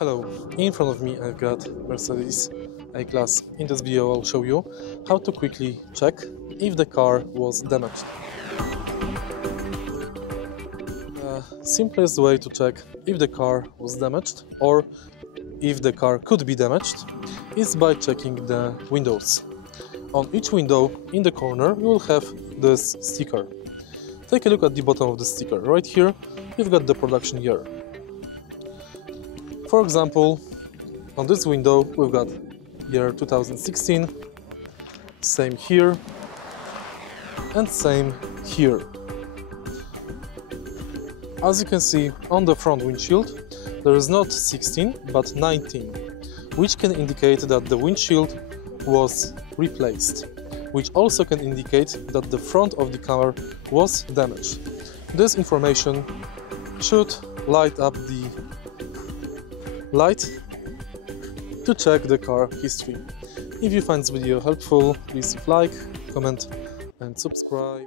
Hello, in front of me I've got Mercedes A Class. In this video I'll show you how to quickly check if the car was damaged. The simplest way to check if the car was damaged or if the car could be damaged is by checking the windows. On each window in the corner you will have this sticker. Take a look at the bottom of the sticker. Right here you've got the production year. For example, on this window we've got year 2016, same here and same here. As you can see on the front windshield there is not 16 but 19, which can indicate that the windshield was replaced, which also can indicate that the front of the car was damaged. This information should light up the light to check the car history. If you find this video helpful, please leave a like, comment and subscribe.